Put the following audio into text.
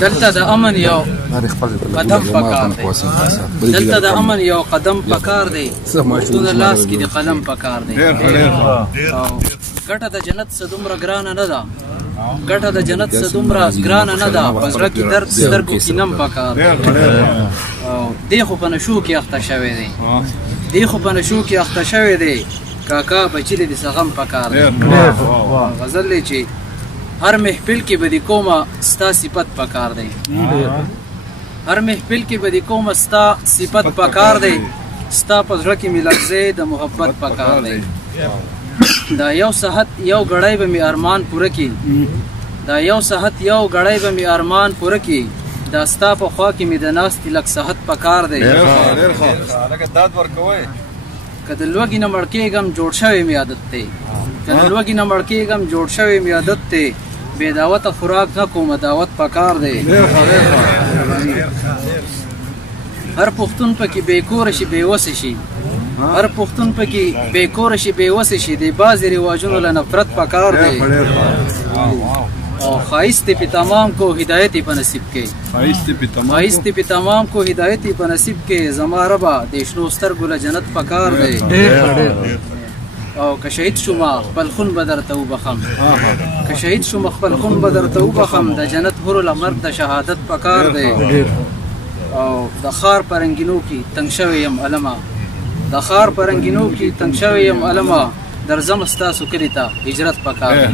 دلته د امن یو قدم پکار دی دلته د امن یو قدم پکار دی پښتون لاس کې د قلم پکار دی ګټه د جنت څه دومره ګرانه نه ده ګټه د جنت څه دومره ګرانه نه ده په زړه کې درد سترګو کې نم پکار دی دی خو په نشو کې اخته شوی دی دی خو په نشو کې اخته شوی دی کاکا بچی دې څه غم پکار دی غزل دی چې هر محفل کې به د کومه ستا صفت پکار دی هر محفل کې به د کومه ستا صفت پکار دی ستا په زړه کې مې لفظې د محبت پکار دی دا یو صحت یو غړی به مې ارمان پوره کړي دا یو صحت یو غړی به مې ارمان پوره کړي دا ستا په خوا کې مې د ناستې لږ صحت پکار دی که د لوږې نه مړ کېږم جوړ شوی مې عادت دی که د لوږې نه مړ کېږم جوړ شوی مې عادت دی بې دعوته خوراک نه کومه دعوت پکار دی هر پښتون پکې بې کوره شي بې وسه شي هر پښتون پکې بې کوره شي بې وسه شي د بعضې رواجونو له نفرت پکار دی او ښایست په تمام کو هدایت په نصیب کې ښایست په تمام کو هدایت په نصیب کې زما ربا د شنو سترګو له جنت پکار دی او که شهید شوم خپل خون به درته وبخم که شهید شوم خپل خون به درته وبخم د جنت هرو له مرګ د شهادت پکار دی او د ښار په رنګینو کې تنګ شوی یم علمه د ښار په رنګینو کې تنګ شوی یم علمه درځم ستاسو کلي ته هجرت پکار دی